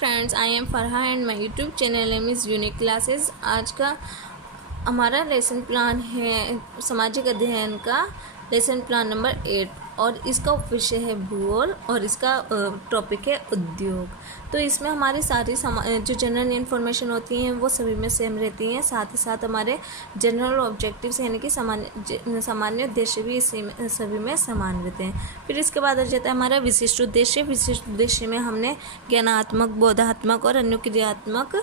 Friends, I am Farha and my YouTube channel name is unique classes. आज का हमारा lesson plan है सामाजिक अध्ययन का लेसन प्लान नंबर 8 और इसका विषय है भूगोल और इसका टॉपिक है उद्योग। तो इसमें हमारी सारी जो जनरल इन्फॉर्मेशन होती हैं वो सभी में सेम रहती हैं, साथ ही साथ हमारे जनरल ऑब्जेक्टिव्स यानी कि सामान्य उद्देश्य भी सभी में समान रहते हैं। फिर इसके बाद आ जाता है हमारा विशिष्ट उद्देश्य। विशिष्ट उद्देश्य में हमने ज्ञानात्मक, बोधात्मक और अनुक्रियात्मक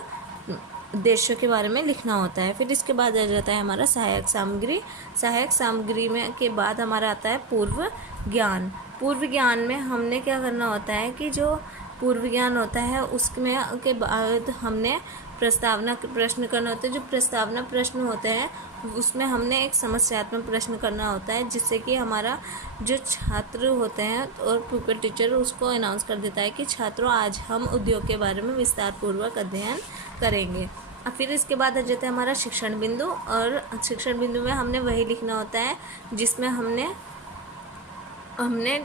उद्देश्यों के बारे में लिखना होता है। फिर इसके बाद आ जाता है हमारा सहायक सामग्री। सहायक सामग्री में के बाद हमारा आता है पूर्व ज्ञान। पूर्व ज्ञान में हमने क्या करना होता है कि जो पूर्व ज्ञान होता है उसमें के बाद हमने प्रस्तावना प्रश्न करना होता है। जो प्रस्तावना प्रश्न होते हैं उसमें हमने एक समस्यात्मक प्रश्न करना होता है, जिससे कि हमारा जो छात्र होते हैं और प्यूपिल टीचर उसको अनाउंस कर देता है कि छात्रों आज हम उद्योग के बारे में विस्तार पूर्वक अध्ययन करेंगे। और फिर इसके बाद आ जाता है हमारा शिक्षण बिंदु। और शिक्षण बिंदु में हमने वही लिखना होता है जिसमें हमने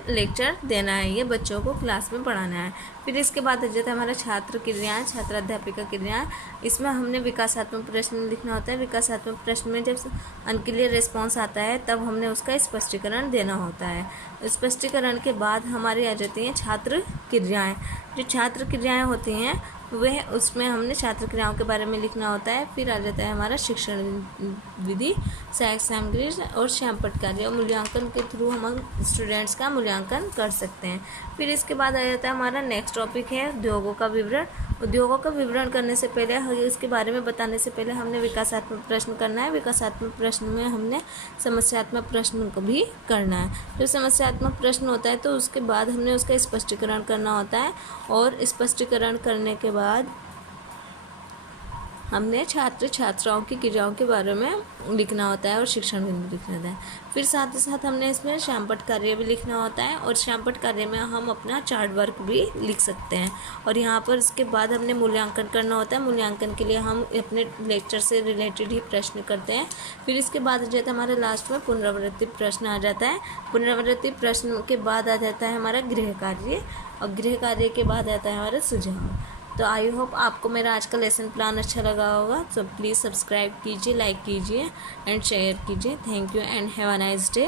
लेक्चर देना है, ये बच्चों को क्लास में पढ़ाना है। फिर इसके बाद आ जाता है हमारा छात्र क्रियाएँ, छात्र अध्यापिका क्रियाएँ। इसमें हमने विकासात्मक प्रश्न लिखना होता है। विकासात्मक प्रश्न में जब अनक्लियर रिस्पॉन्स आता है तब हमने उसका स्पष्टीकरण देना होता है। स्पष्टीकरण के बाद हमारी आ जाती हैं छात्र क्रियाएँ। जो छात्र क्रियाएँ होती हैं वह उसमें हमने छात्र क्रियाओं के बारे में लिखना होता है। फिर आ जाता है हमारा शिक्षण विधि, सहायक सामग्री और श्यामपट्ट कार्य और मूल्यांकन के थ्रू हम स्टूडेंट्स का मूल्यांकन कर सकते हैं। फिर इसके बाद आ जाता है हमारा नेक्स्ट टॉपिक है उद्योगों का विवरण। उद्योगों का विवरण करने से पहले, इसके बारे में बताने से पहले हमने विकासात्मक प्रश्न करना है। विकासात्मक प्रश्न में हमने समस्यात्मक प्रश्न को भी करना है। जो समस्यात्मक प्रश्न होता है तो उसके बाद हमने उसका स्पष्टीकरण करना होता है और स्पष्टीकरण करने के बाद हमने छात्र छात्राओं की क्रियाओं के बारे में लिखना होता है और शिक्षण बिंदु लिखना होता है। फिर साथ ही साथ हमने इसमें श्यामपट्ट कार्य भी लिखना होता है और श्यामपट्ट कार्य में हम अपना चार्ट वर्क भी लिख सकते हैं। और यहाँ पर इसके बाद हमने मूल्यांकन करना होता है। मूल्यांकन के लिए हम अपने लेक्चर से रिलेटेड ही प्रश्न करते हैं। फिर इसके बाद आ जाता है हमारे लास्ट में पुनरावृत्ति प्रश्न आ जाता है। पुनरावृत्ति प्रश्न के बाद आ जाता है हमारा गृह कार्य और गृह कार्य के बाद आता है हमारा सुझाव। तो आई होप आपको मेरा आज का लेसन प्लान अच्छा लगा होगा। तो प्लीज़ सब्सक्राइब कीजिए, लाइक कीजिए एंड शेयर कीजिए। Thank you and have a nice day.